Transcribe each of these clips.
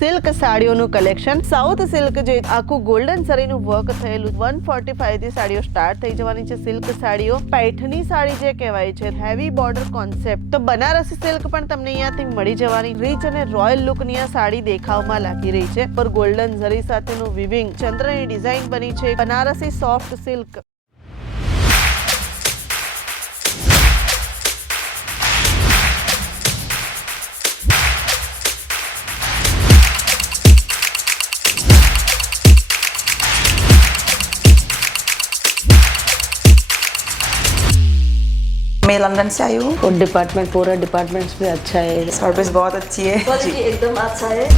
Silk સાડીઓનું collection south silk જે આખું golden સરીનું work થયેલું 145 થી સાડીઓ સ્ટાર્ટ થઈ જવાની છે. સિલ્ક સાડીઓ પૈઠણી સાડી જે કહેવાય છે, હેવી બોર્ડર કોન્સેપ્ટ. તો બનારસી સિલ્ક પણ તમને અહીંયાથી મળી જવાની. રીચ અને રોયલ લુકની આ સાડી દેખાવમાં લાગી રહી છે. પર ગોલ્ડન ઝરી સાથેનું વિવિંગ, ચંદ્રની ડિઝાઇન બની છે. Banarasi soft silk. मैं लंदन से आई हूँ। और डिपार्टमेंट पूरा डिपार्टमेंट भी अच्छा है, सर्विस बहुत अच्छी है। क्वालिटी एकदम अच्छा है।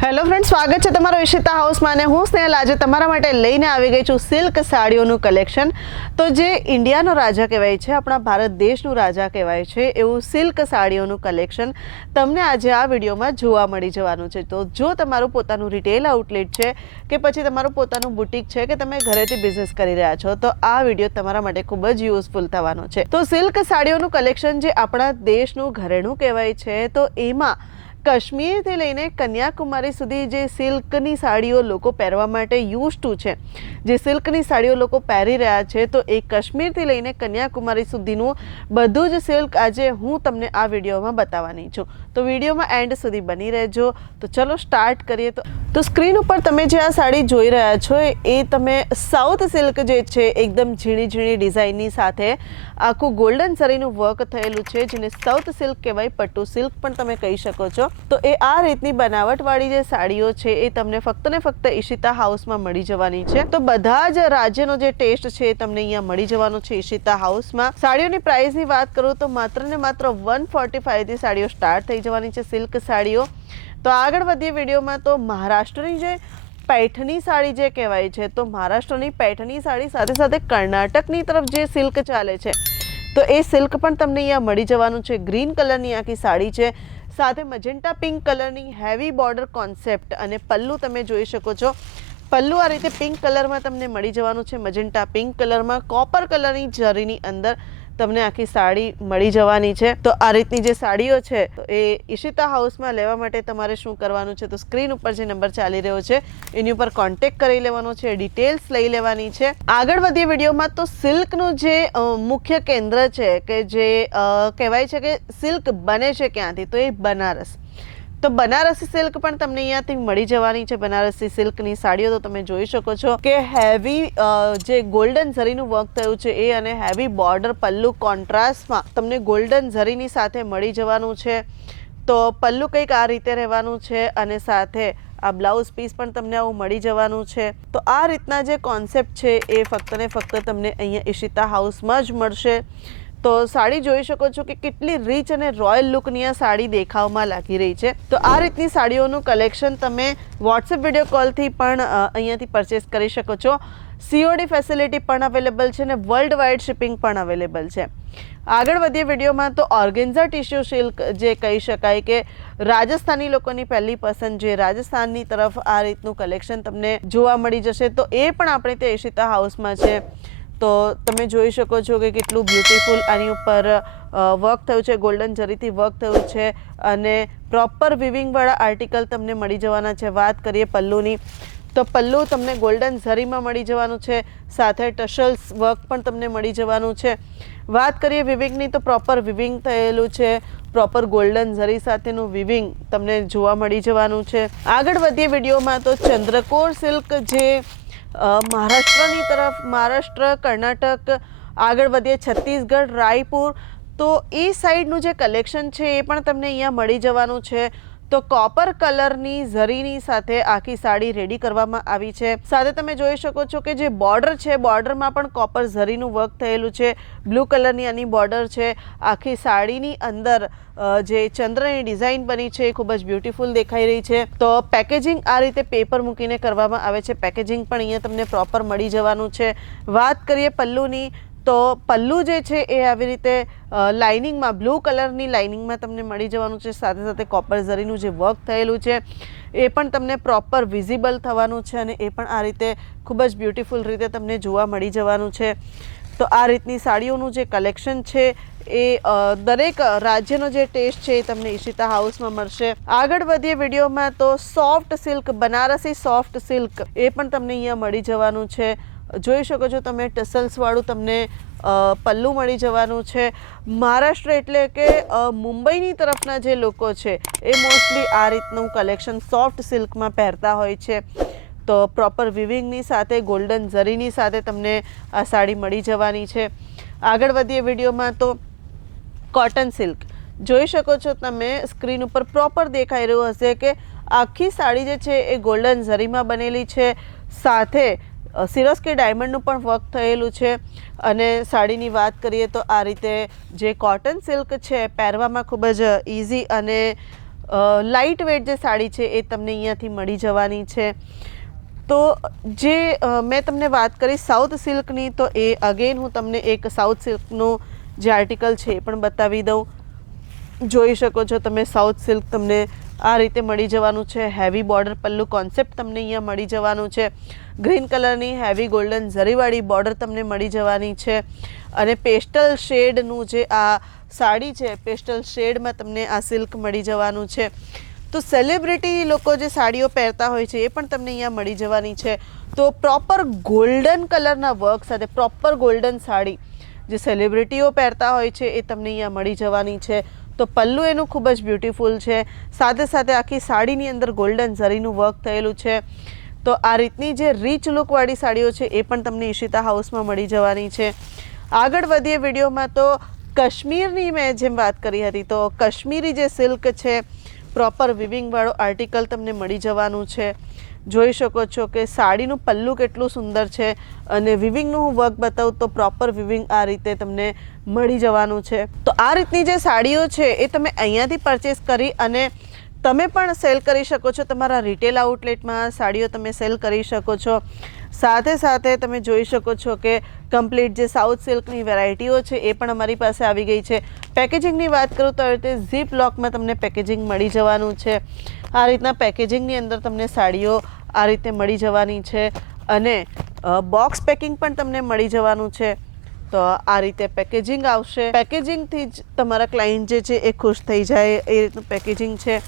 હેલો ફ્રેન્ડ, સ્વાગત છે તમારો ઈશિતા હાઉસમાં અને હું સ્નેહલ આજે તમારા માટે લઈને આવી ગઈ છું સિલ્ક સાડીઓનું કલેક્શન. તો જે ઇન્ડિયાનો રાજા કહેવાય છે, આપણા ભારત દેશનું રાજા કહેવાય છે, એવું સિલ્ક સાડીઓનું કલેક્શન તમને આજે આ વિડીયોમાં જોવા મળી જવાનું છે. તો જો તમારું પોતાનું રિટેલ આઉટલેટ છે કે પછી તમારું પોતાનું બુટીક છે કે તમે ઘરેથી બિઝનેસ કરી રહ્યા છો, તો આ વિડીયો તમારા માટે ખૂબ જ યુઝફુલ થવાનો છે. તો સિલ્ક સાડીઓનું કલેક્શન જે આપણા દેશનું ઘરેણું કહેવાય છે, તો એમાં કાશ્મીરથી લઈને કન્યાકુમારી સુધી જે સિલ્કની સાડીઓ લોકો પહેરવા માટે યુઝ ટુ છે, જે સિલ્કની સાડીઓ લોકો પહેરી રહ્યા છે, તો એ કાશ્મીરથી લઈને કન્યાકુમારી સુધીનું બધું જ સિલ્ક આજે હું તમને આ વિડીયોમાં બતાવવાની છું. તો વિડીયોમાં એન્ડ સુધી બની રહેજો. તો ચલો સ્ટાર્ટ કરીએ. તો સ્ક્રીન ઉપર તમે જે આ સાડી જોઈ રહ્યા છો એ તમે સાઉથ સિલ્ક જે છે, એકદમ ઝીણી ઝીણી ડિઝાઇનની સાથે આખું ગોલ્ડન સરીનું વર્ક થયેલું છે, જેને સાઉથ સિલ્ક કહેવાય, પટ્ટુ સિલ્ક પણ તમે કહી શકો છો. તો એ આ રીતની બનાવટવાળી જે સાડીઓ છે એ તમને ફક્ત ને ફક્ત ઈશિતા હાઉસમાં મળી જવાની છે. તો બધા જ રાજ્યનો જે ટેસ્ટ છે એ તમને અહીંયા મળી જવાનો છે ઈશિતા હાઉસમાં. સાડીઓની પ્રાઇસની વાત કરું તો માત્ર ને માત્ર 145 થી સાડીઓ સ્ટાર્ટ થઈ જવાની છે, સિલ્ક સાડીઓ. તો આગળ વધીએ વિડીયોમાં. તો મહારાષ્ટ્રની જે પૈઠણી સાડી જે કહેવાય છે, તો મહારાષ્ટ્રની પૈઠણી સાડી સાથે સાથે કર્ણાટકની તરફ જે સિલ્ક ચાલે છે, તો એ સિલ્ક પણ તમને અહીંયા મળી જવાનું છે. ગ્રીન કલરની આખી સાડી છે, સાથે મજેન્ટા પિંક કલરની હેવી બોર્ડર કોન્સેપ્ટ અને પલ્લુ તમે જોઈ શકો છો. પલ્લુ આ રીતે પિંક કલરમાં તમને મળી જવાનું છે, મજેન્ટા પિંક કલરમાં કોપર કલરની જરીની અંદર તમને આખી સાડી મળી જવાની છે. તો આ રીતની જે સાડીઓ છે એ ઈશિતા હાઉસમાં લેવા માટે તમારે શું કરવાનું છે, તો સ્ક્રીન ઉપર જે નંબર ચાલી રહ્યો છે એની ઉપર કોન્ટેક્ટ કરી લેવાનો છે, ડિટેલ્સ લઈ લેવાની છે. આગળ વધીએ વિડીયોમાં. તો સિલ્કનું જે મુખ્ય કેન્દ્ર છે કે જે કહેવાય છે કે સિલ્ક બને છે ક્યાંથી, તો એ બનારસ. તો બનારસી સિલ્ક પણ તમને અહીંયાથી મળી જવાની છે. બનારસી સિલ્કની સાડીઓ તો તમે જોઈ શકો છો કે હેવી જે ગોલ્ડન ઝરીનું વર્ક થયું છે એ અને હેવી બોર્ડર પલ્લુ કોન્ટ્રાસ્ટમાં તમને ગોલ્ડન ઝરીની સાથે મળી જવાનું છે. તો પલ્લુ કંઈક આ રીતે રહેવાનું છે અને સાથે આ બ્લાઉઝ પીસ પણ તમને આવું મળી જવાનું છે. તો આ રીતના જે કોન્સેપ્ટ છે એ ફક્ત ને ફક્ત તમને અહીંયા ઈશિતા હાઉસમાં જ મળશે. તો સાડી જોઈ શકો છો કે કેટલી રીચ અને રોયલ લુકની આ સાડી દેખાવમાં લાગી રહી છે. તો આ રીતની સાડીઓનું કલેક્શન તમે વોટ્સએપ વિડીયો કોલથી પણ અહીંયાથી પરચેસ કરી શકો છો. COD ફેસિલિટી પણ અવેલેબલ છે અને વર્લ્ડ વાઇડ શિપિંગ પણ અવેલેબલ છે. આગળ વધીએ વિડીયોમાં. તો ઓર્ગેન્ઝા ટિશ્યુ સિલ્ક જે કહી શકાય કે રાજસ્થાની લોકોની પહેલી પસંદ, જે રાજસ્થાનની તરફ આ રીતનું કલેક્શન તમને જોવા મળી જશે. તો એ પણ આપણે તે ઈશિતા હાઉસમાં છે. તો તમે જોઈ શકો છો કે કેટલું બ્યુટીફુલ આની ઉપર વર્ક થયું છે, ગોલ્ડન જરીથી વર્ક થયું છે અને પ્રોપર વિવિંગવાળા આર્ટિકલ તમને મળી જવાના છે. વાત કરીએ પલ્લુની, તો પલ્લુ તમને ગોલ્ડન ઝરીમાં મળી જવાનું છે, સાથે ટસલ્સ વર્ક પણ તમને મળી જવાનું છે. વાત કરીએ વિવિંગની, તો પ્રોપર વિવિંગ થયેલું છે, પ્રોપર ગોલ્ડન ઝરી સાથેનું વિવિંગ તમને જોવા મળી જવાનું છે. આગળ વધીએ વિડીયોમાં. તો ચંદ્રકોર સિલ્ક જે મહારાષ્ટ્રની તરફ, મહારાષ્ટ્ર, કર્ણાટક, આગળ વધીએ છત્તીસગઢ, રાયપુર, તો એ સાઈડનું જે કલેક્શન છે એ પણ તમને અહીંયા મળી જવાનું છે. તો કોપર કલરની ઝરીની સાથે આખી સાડી રેડી કરવામાં આવી છે. સાથે તમે જોઈ શકો છો કે જે બોર્ડર છે, બોર્ડરમાં પણ કોપર ઝરીનું વર્ક થયેલું છે. બ્લુ કલરની આની બોર્ડર છે. આખી સાડીની અંદર જે ચંદ્રની ડિઝાઇન બની છે એ ખૂબ જ બ્યુટીફુલ દેખાઈ રહી છે. તો પેકેજિંગ આ રીતે પેપર મૂકીને કરવામાં આવે છે. પેકેજિંગ પણ અહીંયા તમને પ્રોપર મળી જવાનું છે. વાત કરીએ પલ્લુની, તો પલ્લુ જે છે એ આવી રીતે લાઇનિંગમાં, બ્લુ કલરની લાઇનિંગમાં તમને મળી જવાનું છે. સાથે સાથે કોપર ઝરીનું જે વર્ક થયેલું છે એ પણ તમને પ્રોપર વિઝિબલ થવાનું છે અને એ પણ આ રીતે ખૂબ જ બ્યુટીફુલ રીતે તમને જોવા મળી જવાનું છે. તો આ રીતની સાડીઓનું જે કલેક્શન છે એ દરેક રાજ્યનો જે ટેસ્ટ છે એ તમને ઈશિતા હાઉસમાં મળશે. આગળ વધીએ વિડીયોમાં તો soft silk, Banarasi soft silk એ પણ તમને અહીંયા મળી જવાનું છે. જોઈ શકો છો તમે ટસલ્સવાળું તમને પલ્લું મળી જવાનું છે. મહારાષ્ટ્ર એટલે કે મુંબઈની તરફના જે લોકો છે એ મોસ્ટલી આ રીતનું કલેક્શન સોફ્ટ સિલ્કમાં પહેરતા હોય છે. તો પ્રોપર વિવિંગની સાથે ગોલ્ડન ઝરીની સાથે તમને આ સાડી મળી જવાની છે. આગળ વધીએ વિડીયોમાં તો કોટન સિલ્ક જોઈ શકો છો તમે, સ્ક્રીન ઉપર પ્રોપર દેખાઈ રહ્યું હશે કે આખી સાડી જે છે એ ગોલ્ડન ઝરીમાં બનેલી છે, સાથે સિરોસ્કી ડાયમંડનું પણ વર્ક થયેલું છે. અને સાડીની વાત કરીએ તો આ રીતે જે કોટન સિલ્ક છે પહેરવામાં ખૂબ જ ઇઝી અને લાઇટ વેટ જે સાડી છે એ તમને અહીંયાથી મળી જવાની છે. તો જે મેં તમને વાત કરી સાઉથ સિલ્કની, તો એ અગેન હું તમને એક સાઉથ સિલ્કનું જે આર્ટિકલ છે એ પણ બતાવી દઉં. જોઈ શકો છો તમે સાઉથ સિલ્ક તમને આ રીતે મળી જવાનું છે. હેવી બોર્ડર પલ્લુ કોન્સેપ્ટ તમને અહીંયા મળી જવાનું છે. ગ્રીન કલરની હેવી ગોલ્ડન ઝરીવાળી બોર્ડર તમને મળી જવાની છે. અને પેસ્ટલ શેડનું જે આ સાડી છે, પેસ્ટલ શેડમાં તમને આ સિલ્ક મળી જવાનું છે. તો સેલિબ્રિટી લોકો જે સાડીઓ પહેરતા હોય છે એ પણ તમને અહીંયા મળી જવાની છે. તો પ્રોપર ગોલ્ડન કલરના વર્ક સાથે પ્રોપર ગોલ્ડન સાડી જે સેલિબ્રિટીઓ પહેરતા હોય છે એ તમને અહીંયા મળી જવાની છે. તો પલ્લુ એનું ખૂબ જ બ્યુટીફુલ છે, સાથે સાથે આખી સાડીની અંદર ગોલ્ડન ઝરીનું વર્ક થયેલું છે. તો આ રીતની જે રીચ લુકવાળી સાડીઓ છે એ પણ તમને ઈશિતા હાઉસમાં મળી જવાની છે. આગળ વધીએ વિડીયોમાં તો કાશ્મીરની મેં જેમ વાત કરી હતી, તો કાશ્મીરી જે સિલ્ક છે પ્રોપર વિવિંગવાળો આર્ટિકલ તમને મળી જવાનું છે. જોઈ શકો છો કે સાડીનું પલ્લું કેટલું સુંદર છે અને વિવિંગનું હું વર્ક બતાવું તો પ્રોપર વિવિંગ આ રીતે તમને મળી જવાનું છે. તો આ રીતની જે સાડીઓ છે એ તમે અહીંયાથી પરચેસ કરી અને તમે પણ સેલ કરી શકો છો. તમારા રિટેલ આઉટલેટમાં સાડીઓ તમે સેલ કરી શકો છો. સાથે સાથે તમે જોઈ શકો છો કે કમ્પ્લીટ જે સાઉથ સિલ્કની વેરાયટીઓ છે એ પણ અમારી પાસે આવી ગઈ છે. પેકેજિંગની વાત કરું તો આવી રીતે ઝીપ લોકમાં તમને પેકેજિંગ મળી જવાનું છે. આ રીતના પેકેજિંગની અંદર તમને સાડીઓ આ રીતે મળી જવાની છે અને બોક્સ પેકિંગ પણ તમને મળી જવાનું છે. તો આ રીતે પેકેજિંગ આવશે. પેકેજિંગથી જ તમારા ક્લાયન્ટ જે છે એ ખુશ થઈ જાય એ રીતનું પેકેજિંગ છે.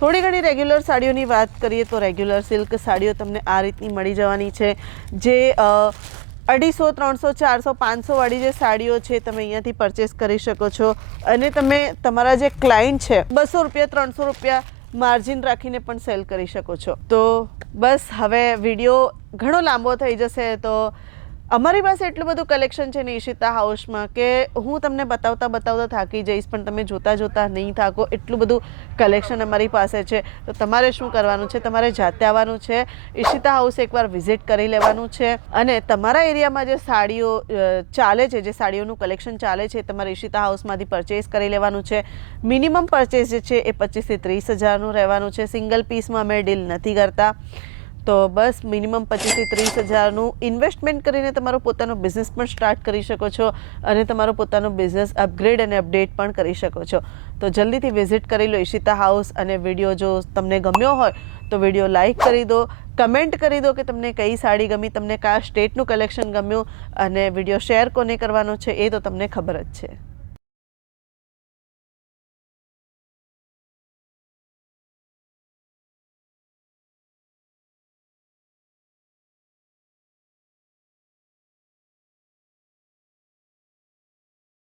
થોડી ઘણી રેગ્યુલર સાડીઓની વાત કરીએ તો રેગ્યુલર સિલ્ક સાડીઓ તમને આ રીતની મળી જવાની છે. જે 250, 300, 400, 500 વાળી જે સાડીઓ છે તમે અહીંયાથી પરચેસ કરી શકો છો અને તમે તમારા જે ક્લાયન્ટ છે 200 રૂપિયા, 300 રૂપિયા માર્જિન રાખીને પણ સેલ કરી શકો છો. તો બસ હવે વિડીયો ઘણો લાંબો થઈ જશે. તો અમારી પાસે એટલું બધું કલેક્શન છે ને ઈશિતા હાઉસમાં કે હું તમને બતાવતા થાકી જઈશ, પણ તમે જોતા નહીં થાકો, એટલું બધું કલેક્શન અમારી પાસે છે. તો તમારે શું કરવાનું છે, તમારે જાતે આવવાનું છે, ઈશિતા હાઉસ એકવાર વિઝિટ કરી લેવાનું છે અને તમારા એરિયામાં જે સાડીઓ ચાલે છે, જે સાડીઓનું કલેક્શન ચાલે છે, તમારે ઈશિતા હાઉસમાંથી પરચેસ કરી લેવાનું છે. મિનિમમ પરચેસ જે છે એ 25,000 થી 30,000નું રહેવાનું છે. સિંગલ પીસમાં અમે ડીલ નથી કરતા. તો બસ મિનિમમ 25,000 થી 30,000નું ઇન્વેસ્ટમેન્ટ કરીને તમારો પોતાનો બિઝનેસ પણ સ્ટાર્ટ કરી શકો છો અને તમારો પોતાનો બિઝનેસ અપગ્રેડ અને અપડેટ પણ કરી શકો છો. તો જલ્દીથી વિઝિટ કરી લો ઈશિતા હાઉસ. અને વિડીયો જો તમને ગમ્યો હોય તો વિડીયો લાઇક કરી દો, કમેન્ટ કરી દો કે તમને કઈ સાડી ગમી, તમને કયા સ્ટેટનું કલેક્શન ગમ્યું અને વિડીયો શેર કોને કરવાનો છે એ તો તમને ખબર જ છે.